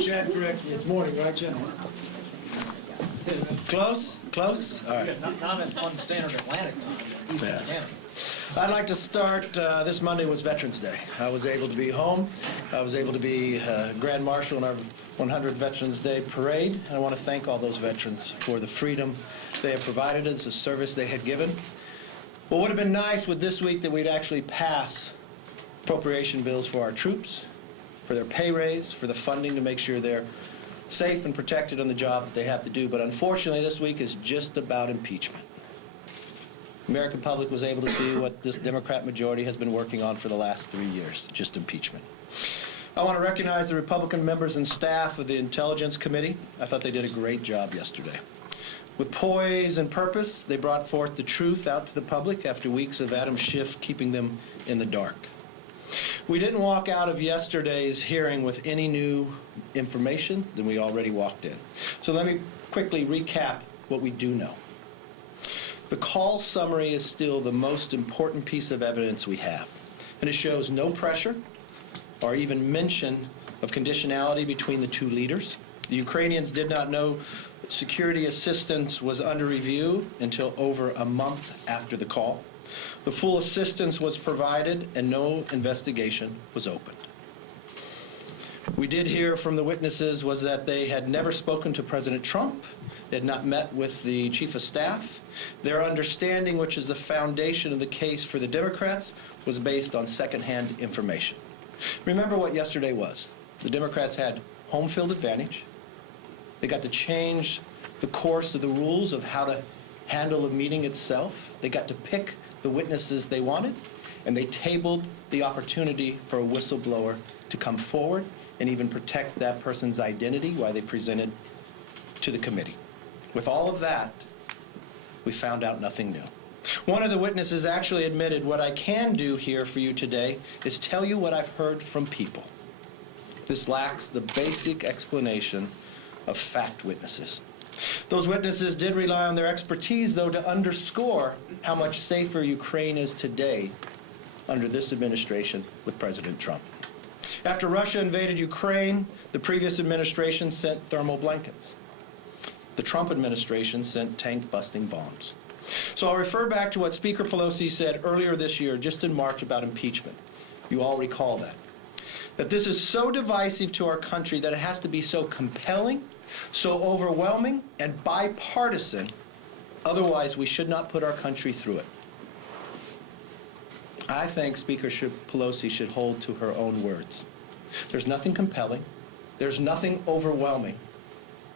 Chad corrects me. It's morning, right, gentlemen? Close? Close? All right. Not on standard Atlantic time. Yes. I'd like to start, this Monday was Veterans Day. I was able to be home. I was able to be Grand Marshal in our 100th Veterans Day parade. And I want to thank all those veterans for the freedom they have provided us, the service they had given. What would have been nice with this week that we'd actually pass appropriation bills for our troops, for their pay raise, for the funding to make sure they're safe and protected on the job that they have to do. But unfortunately, this week is just about impeachment. The American public was able to see what this Democrat majority has been working on for the last 3 years, just impeachment. I want to recognize the Republican members and staff of the Intelligence Committee. I thought they did a great job yesterday. With poise and purpose, they brought forth the truth out to the public after weeks of Adam Schiff keeping them in the dark. We didn't walk out of yesterday's hearing with any new information than we already walked in. So let me quickly recap what we do know. The call summary is still the most important piece of evidence we have, and it shows no pressure or even mention of conditionality between the two leaders. The Ukrainians did not know that security assistance was under review until over a month after the call. The full assistance was provided and no investigation was opened. We did hear from the witnesses was that they had never spoken to President Trump. They had not met with the chief of staff. Their understanding, which is the foundation of the case for the Democrats, was based on secondhand information. Remember what yesterday was. The Democrats had home field advantage. They got to change the course of the rules of how to handle the meeting itself. They got to pick the witnesses they wanted, and they tabled the opportunity for a whistleblower to come forward and even protect that person's identity while they presented to the committee. With all of that, we found out nothing new. One of the witnesses actually admitted, what I can do here for you today is tell you what I've heard from people. This lacks the basic explanation of fact witnesses. Those witnesses did rely on their expertise, though, to underscore how much safer Ukraine is today under this administration with President Trump. After Russia invaded Ukraine, the previous administration sent thermal blankets. The Trump administration sent tank-busting bombs. So I'll refer back to what Speaker Pelosi said earlier this year, just in March, about impeachment. You all recall that. That this is so divisive to our country that it has to be so compelling, so overwhelming, and bipartisan, otherwise we should not put our country through it. I think Speaker Pelosi should hold to her own words. There's nothing compelling, there's nothing overwhelming,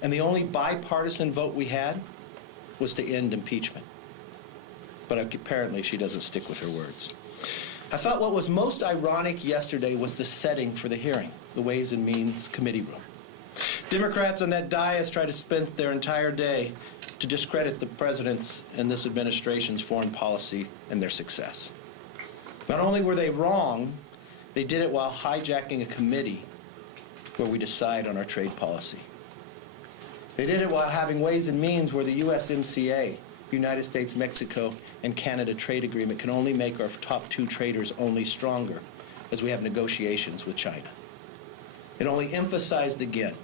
and the only bipartisan vote we had was to end impeachment. But apparently she doesn't stick with her words. I thought what was most ironic yesterday was the setting for the hearing, the Ways and Means Committee room. Democrats on that dais tried to spend their entire day to discredit the president's and this administration's foreign policy and their success. Not only were they wrong, they did it while hijacking a committee where we decide on our trade policy. They did it while having Ways and Means where the USMCA, United States, Mexico, and Canada trade agreement can only make our top two traders only stronger as we have negotiations with China. It only emphasized again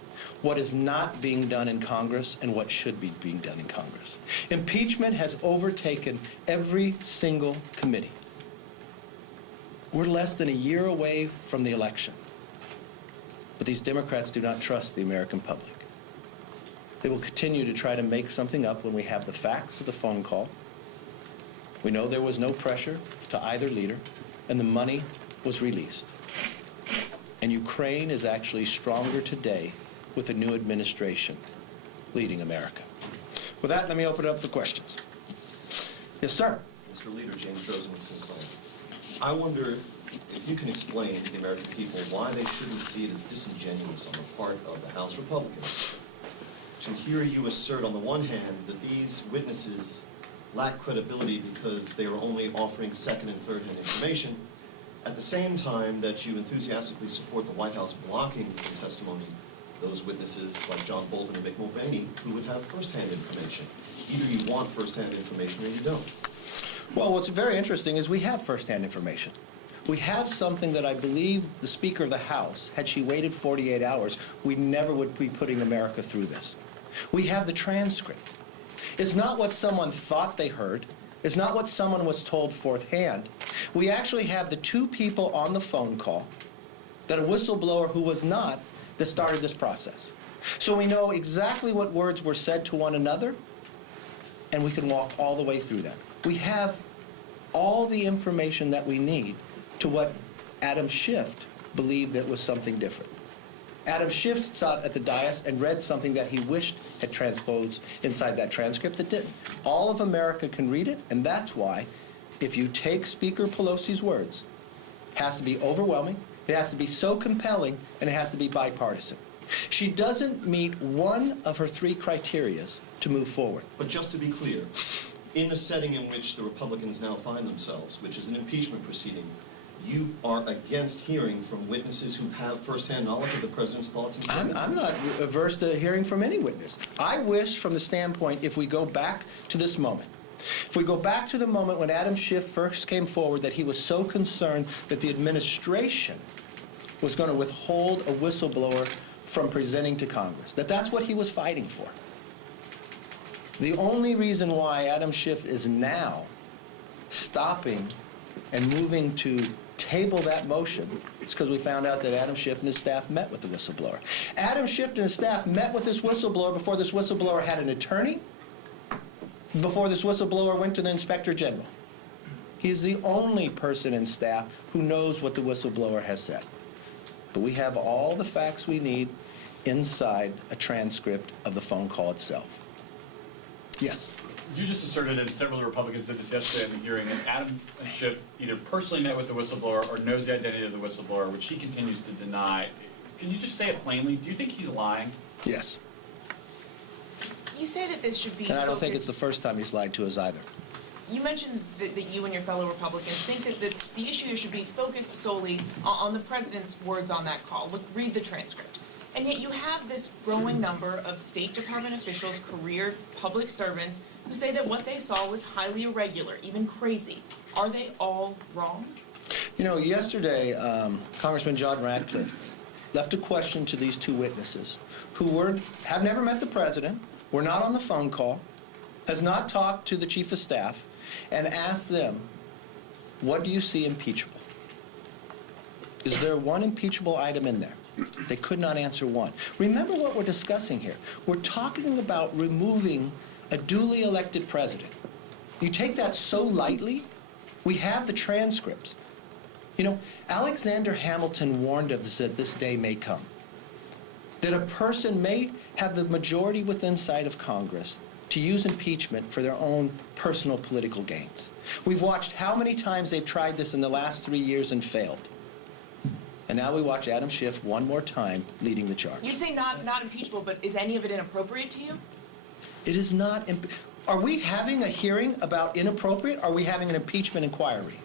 what is not being done in Congress and what should be being done in Congress. Impeachment has overtaken every single committee. We're less than a year away from the election, but these Democrats do not trust the American public. They will continue to try to make something up when we have the facts of the phone call. We know there was no pressure to either leader, and the money was released. And Ukraine is actually stronger today with the new administration leading America. With that, let me open it up for questions. Yes, sir. Mr. Leader, James Rosen with Sinclair. I wonder if you can explain to the American people why they shouldn't see it as disingenuous on the part of the House Republicans to hear you assert, on the one hand, that these witnesses lack credibility because they are only offering second and third-hand information, at the same time that you enthusiastically support the White House blocking from testimony those witnesses like John Bolton and Mick Mulvaney who would have first-hand information. Either you want first-hand information or you don't. Well, what's very interesting is we have first-hand information. We have something that I believe the Speaker of the House, had she waited 48 hours, we never would be putting America through this. We have the transcript. It's not what someone thought they heard. It's not what someone was told fourthhand. We actually have the two people on the phone call, that a whistleblower who was not, that started this process. So we know exactly what words were said to one another, and we can walk all the way through that. We have all the information that we need to what Adam Schiff believed that was something different. Adam Schiff sat at the dais and read something that he wished had transposed inside that transcript that didn't. All of America can read it, and that's why, if you take Speaker Pelosi's words, it has to be overwhelming, it has to be so compelling, and it has to be bipartisan. She doesn't meet one of her three criterias to move forward. But just to be clear, in the setting in which the Republicans now find themselves, which is an impeachment proceeding, you are against hearing from witnesses who have firsthand knowledge of the president's thoughts and sentiments? I'm not averse to hearing from any witness. I wish, from the standpoint, if we go back to this moment, if we go back to the moment when Adam Schiff first came forward, that he was so concerned that the administration was going to withhold a whistleblower from presenting to Congress, that's what he was fighting for. The only reason why Adam Schiff is now stopping and moving to table that motion is because we found out that Adam Schiff and his staff met with the whistleblower. Adam Schiff and his staff met with this whistleblower before this whistleblower had an attorney, before this whistleblower went to the Inspector General. He's the only person in staff who knows what the whistleblower has said. But we have all the facts we need inside a transcript of the phone call itself. Yes? You just asserted, and several Republicans did this yesterday in the hearing, that Adam Schiff either personally met with the whistleblower or knows the identity of the whistleblower, which he continues to deny. Can you just say it plainly? Do you think he's lying? Yes. You say that this should be And I don't think focused- it's the first time he's lied to us either. You mentioned that you and your fellow Republicans think that the issue here should be focused solely on the president's words on that call. Look, read the transcript. And yet you have this growing number of State Department officials, career public servants, who say that what they saw was highly irregular, even crazy. Are they all wrong? You know, yesterday, Congressman John Radcliffe left a question to these two witnesses who have never met the president, were not on the phone call, has not talked to the chief of staff, and asked them, what do you see impeachable? Is there one impeachable item in there? They could not answer one. Remember what we're discussing here. We're talking about removing a duly elected president. You take that so lightly. We have the transcripts. You know, Alexander Hamilton warned us that this day may come, that a person may have the majority within sight of Congress to use impeachment for their own personal political gains. We've watched how many times they've tried this in the last 3 years and failed. And now we watch Adam Schiff one more time leading the charge. You say not impeachable, but is any of it inappropriate to you? It is not. Are we having a hearing about inappropriate? Are we having an impeachment inquiry?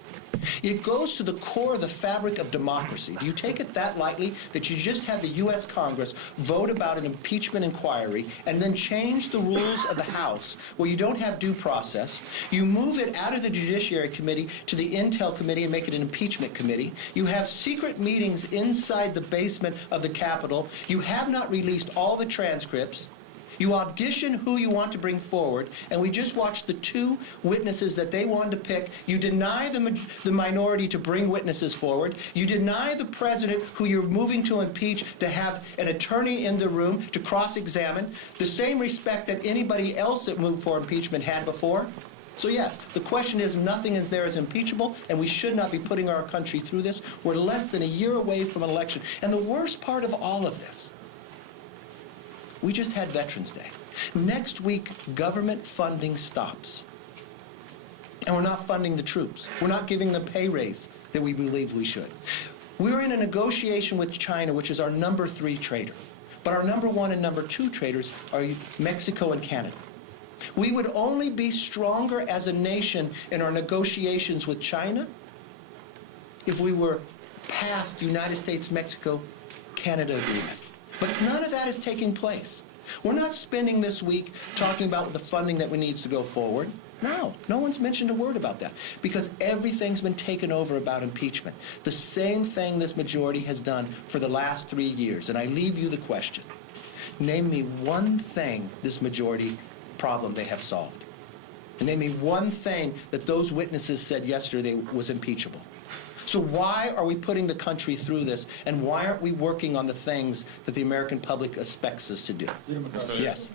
It goes to the core of the fabric of democracy. Do you take it that lightly that you just have the U.S. Congress vote about an impeachment inquiry and then change the rules of the House where you don't have due process? You move it out of the Judiciary Committee to the Intel Committee and make it an impeachment committee. You have secret meetings inside the basement of the Capitol. You have not released all the transcripts. You audition who you want to bring forward, and we just watched the two witnesses that they wanted to pick. You deny the minority to bring witnesses forward. You deny the president, who you're moving to impeach, to have an attorney in the room to cross-examine, the same respect that anybody else that moved for impeachment had before. So yes, the question is, nothing is there as impeachable, and we should not be putting our country through this. We're less than a year away from an election. And the worst part of all of this, we just had Veterans Day. Next week, government funding stops. And we're not funding the troops. We're not giving them pay raise that we believe we should. We're in a negotiation with China, which is our number 3 trader. But our number 1 and number 2 traders are Mexico and Canada. We would only be stronger as a nation in our negotiations with China if we were past United States-Mexico-Canada agreement. But none of that is taking place. We're not spending this week talking about the funding that we need to go forward. No, no one's mentioned a word about that because everything's been taken over about impeachment. The same thing this majority has done for the last 3 years. And I leave you the question. Name me one thing this majority problem they have solved. And name me one thing that those witnesses said yesterday was impeachable. So why are we putting the country through this, and why aren't we working on the things that the American public expects us to do? Yes.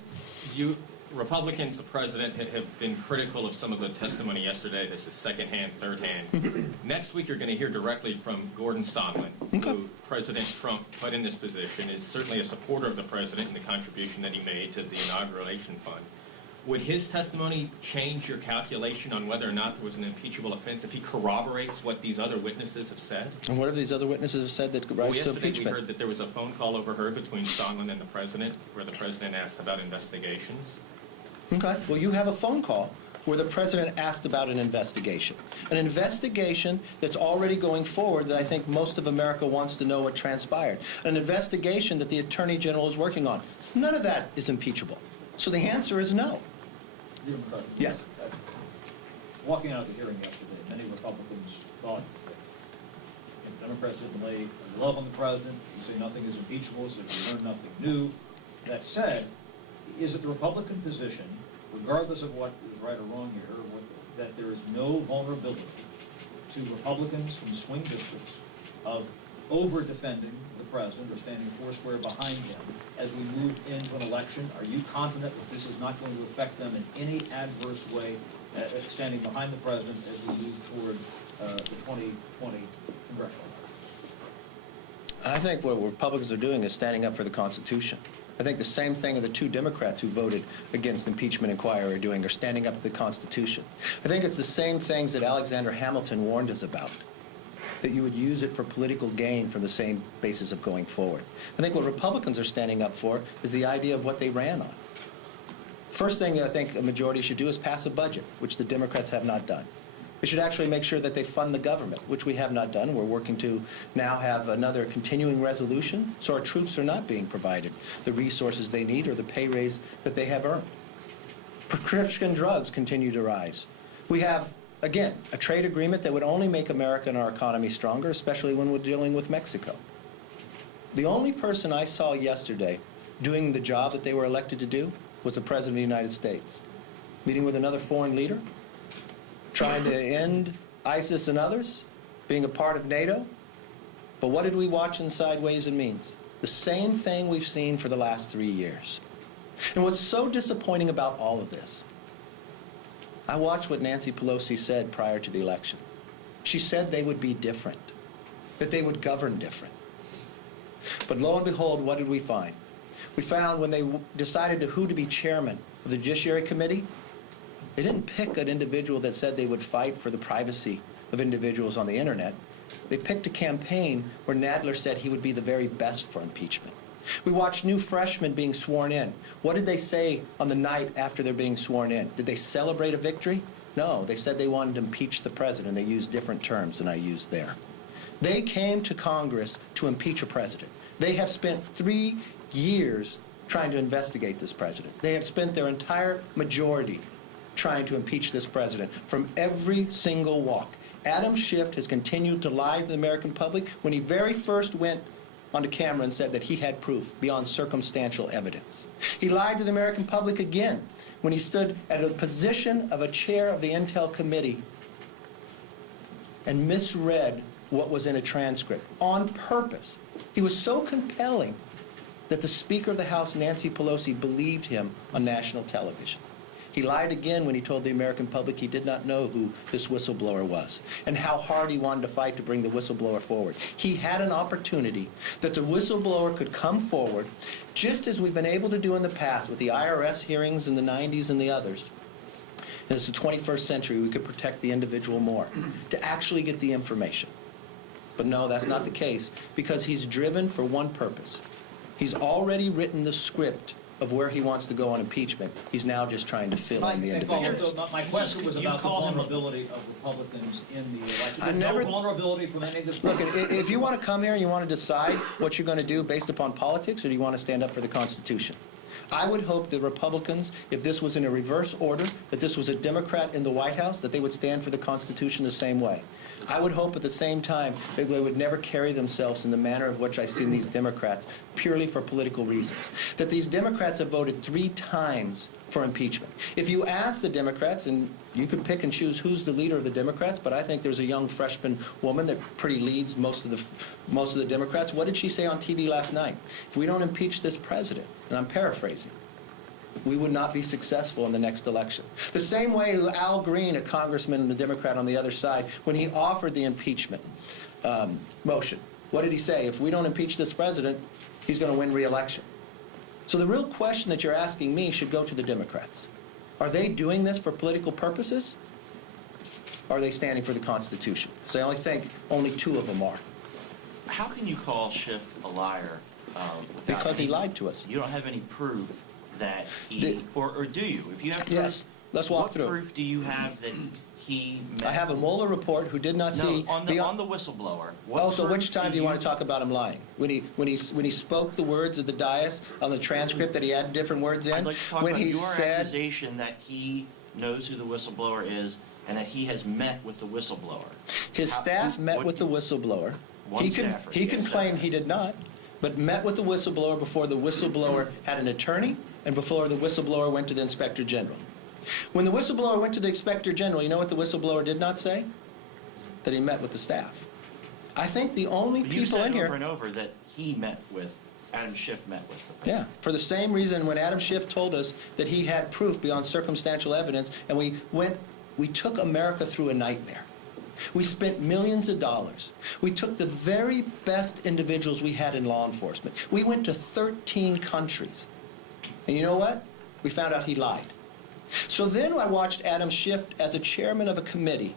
You Republicans, the president, have been critical of some of the testimony yesterday. This is second-hand, third-hand. Next week, you're going to hear directly from Gordon Sondland, who President Trump put in this position, is certainly a supporter of the president and the contribution that he made to the inauguration fund. Would his testimony change your calculation on whether or not there was an impeachable offense if he corroborates what these other witnesses have said? And what have these other witnesses have said that rise to Yesterday we impeachment? heard that there was a phone call overheard between Sondland and the president where the president asked about investigations. Okay, well, you have a phone call where the president asked about an investigation. An investigation that's already going forward that I think most of America wants to know what transpired. An investigation that the Attorney General is working on. None of that is impeachable. So the answer is no. Yes. Walking out of the hearing yesterday, many Republicans thought the Democrats didn't lay love on the president. You say nothing is impeachable, so you learn nothing new. That said, is it the Republican position, regardless of what is right or wrong here, that there is no vulnerability to Republicans from swing districts of over-defending the president or standing foursquare behind him as we move into an election? Are you confident that this is not going to affect them in any adverse way, standing behind the president as we move toward the 2020 congressional election? I think what Republicans are doing is standing up for the Constitution. I think the same thing of the two Democrats who voted against impeachment inquiry are doing, are standing up for the Constitution. I think it's the same things that Alexander Hamilton warned us about, that you would use it for political gain for the same basis of going forward. I think what Republicans are standing up for is the idea of what they ran on. First thing I think a majority should do is pass a budget, which the Democrats have not done. They should actually make sure that they fund the government, which we have not done. We're working to now have another continuing resolution, so our troops are not being provided the resources they need or the pay raise that they have earned. Prescription drugs continue to rise. We have, again, a trade agreement that would only make America and our economy stronger, especially when we're dealing with Mexico. The only person I saw yesterday doing the job that they were elected to do was the President of the United States. Meeting with another foreign leader, trying to end ISIS and others, being a part of NATO. But what did we watch inside Ways and Means? The same thing we've seen for the last 3 years. And what's so disappointing about all of this, I watched what Nancy Pelosi said prior to the election. She said they would be different, that they would govern different. But lo and behold, what did we find? We found when they decided who to be chairman of the Judiciary Committee, they didn't pick an individual that said they would fight for the privacy of individuals on the internet. They picked a campaign where Nadler said he would be the very best for impeachment. We watched new freshmen being sworn in. What did they say on the night after they're being sworn in? Did they celebrate a victory? No, they said they wanted to impeach the president. They used different terms than I used there. They came to Congress to impeach a president. They have spent 3 years trying to investigate this president. They have spent their entire majority trying to impeach this president from every single walk. Adam Schiff has continued to lie to the American public when he very first went onto camera and said that he had proof beyond circumstantial evidence. He lied to the American public again when he stood at a position of a chair of the Intel Committee and misread what was in a transcript on purpose. He was so compelling that the Speaker of the House, Nancy Pelosi, believed him on national television. He lied again when he told the American public he did not know who this whistleblower was and how hard he wanted to fight to bring the whistleblower forward. He had an opportunity that the whistleblower could come forward, just as we've been able to do in the past with the IRS hearings in the 90s and the others. And it's the 21st century, we could protect the individual more, to actually get the information. But no, that's not the case, because he's driven for one purpose. He's already written the script of where he wants to go on impeachment. He's now just trying to fill in the individuals. My question was You about the called him a- vulnerability of Republicans in the election. I There's never- no vulnerability from any of this. Look, if you want to come here and you want to decide what you're going to do based upon politics, or do you want to stand up for the Constitution? I would hope the Republicans, if this was in a reverse order, that this was a Democrat in the White House, that they would stand for the Constitution the same way. I would hope at the same time that they would never carry themselves in the manner of which I've seen these Democrats, purely for political reasons. That these Democrats have voted 3 times for impeachment. If you ask the Democrats, and you can pick and choose who's the leader of the Democrats, but I think there's a young freshman woman that pretty leads most of the Democrats. What did she say on TV last night? If we don't impeach this president, and I'm paraphrasing, we would not be successful in the next election. The same way Al Green, a congressman and a Democrat on the other side, when he offered the impeachment motion, what did he say? If we don't impeach this president, he's going to win re-election. So the real question that you're asking me should go to the Democrats. Are they doing this for political purposes? Or are they standing for the Constitution? Because I think only 2 of them are. How can you call Schiff a liar? Without Because he any- lied to us. You don't have any proof that he, Did- or do you? If you have proof, Yes, let's walk through. What proof do you have that he met? I have a Mueller report who did not see... No, on the whistleblower. What Oh, so proof which time do you want to talk about him lying? When he spoke the words of the dais on the transcript that he had different words in? I'd like to talk When about he your said, accusation that he knows who the whistleblower is and that he has met with the whistleblower. his staff met with the whistleblower. One He staffer, can yes, claim sir. he did not, but met with the whistleblower before the whistleblower had an attorney and before the whistleblower went to the Inspector General. When the whistleblower went to the Inspector General, you know what the whistleblower did not say? That he met with the staff. I think the only But you've people in said over here... and over that he met with, Adam Schiff met with them. Yeah, for the same reason when Adam Schiff told us that he had proof beyond circumstantial evidence, and we took America through a nightmare. We spent millions of dollars. We took the very best individuals we had in law enforcement. We went to 13 countries. And you know what? We found out he lied. So then I watched Adam Schiff as a chairman of a committee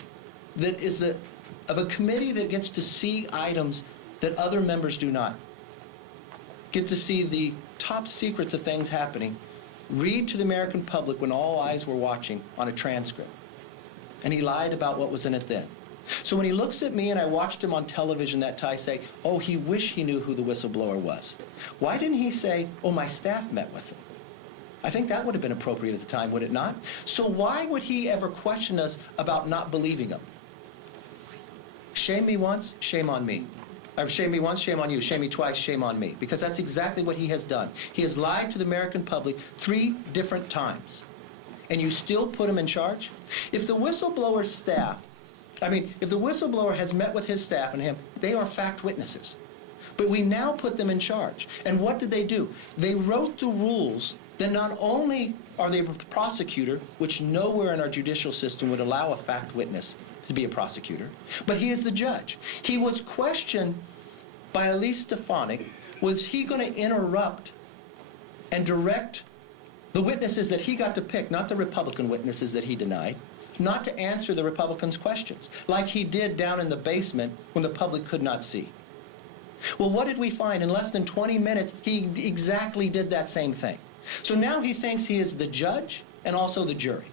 that is of a committee that gets to see items that other members do not. Get to see the top secrets of things happening, read to the American public when all eyes were watching on a transcript. And he lied about what was in it then. So when he looks at me and I watched him on television that time say, oh, he wished he knew who the whistleblower was. Why didn't he say, oh, my staff met with him? I think that would have been appropriate at the time, would it not? So why would he ever question us about not believing him? Shame me once, shame on me. Or shame me once, shame on you. Shame me twice, shame on me. Because that's exactly what he has done. He has lied to the American public 3 different times. And you still put him in charge? If the whistleblower's staff, if the whistleblower has met with his staff and him, they are fact witnesses. But we now put them in charge. And what did they do? They wrote the rules that not only are they a prosecutor, which nowhere in our judicial system would allow a fact witness to be a prosecutor, but he is the judge. He was questioned by Elise Stefanik, was he going to interrupt and direct the witnesses that he got to pick, not the Republican witnesses that he denied, not to answer the Republicans' questions, like he did down in the basement when the public could not see. Well, what did we find? In less than 20 minutes, he exactly did that same thing. So now he thinks he is the judge and also the jury.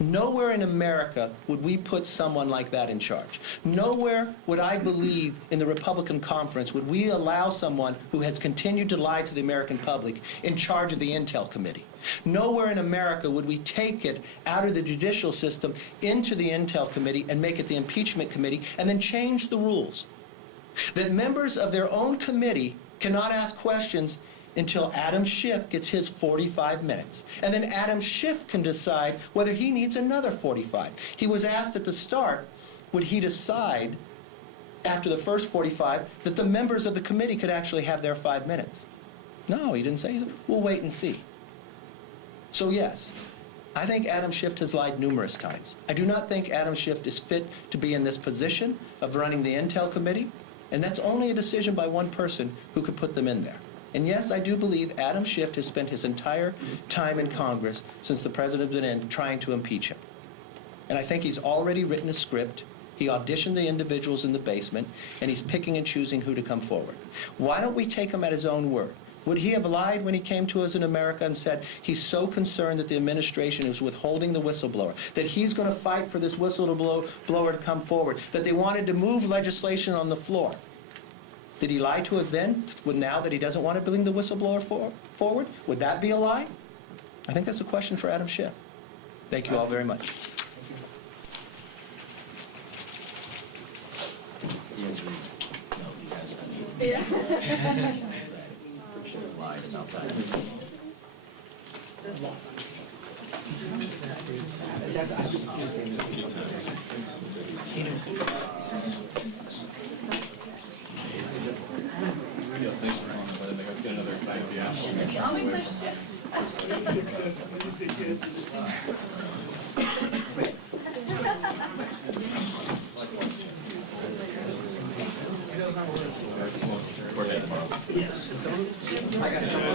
Nowhere in America would we put someone like that in charge. Nowhere would I believe in the Republican conference would we allow someone who has continued to lie to the American public in charge of the Intel Committee. Nowhere in America would we take it out of the judicial system into the Intel Committee and make it the Impeachment Committee and then change the rules. That members of their own committee cannot ask questions until Adam Schiff gets his 45 minutes. And then Adam Schiff can decide whether he needs another 45. He was asked at the start, would he decide after the first 45 that the members of the committee could actually have their 5 minutes? No, he didn't say. He said, we'll wait and see. So yes, I think Adam Schiff has lied numerous times. I do not think Adam Schiff is fit to be in this position of running the Intel Committee, and that's only a decision by one person who could put them in there. And yes, I do believe Adam Schiff has spent his entire time in Congress since the president's been in trying to impeach him. And I think he's already written a script. He auditioned the individuals in the basement, and he's picking and choosing who to come forward. Why don't we take him at his own word? Would he have lied when he came to us in America and said he's so concerned that the administration is withholding the whistleblower, that he's going to fight for this whistleblower to come forward, that they wanted to move legislation on the floor? Did he lie to us then, now that he doesn't want to bring the whistleblower forward? Would that be a lie? I think that's a question for Adam Schiff. Thank you all very much. The answer is no, he has not. Should have lied about that. Always a shift. Coordinate tomorrow. I got a couple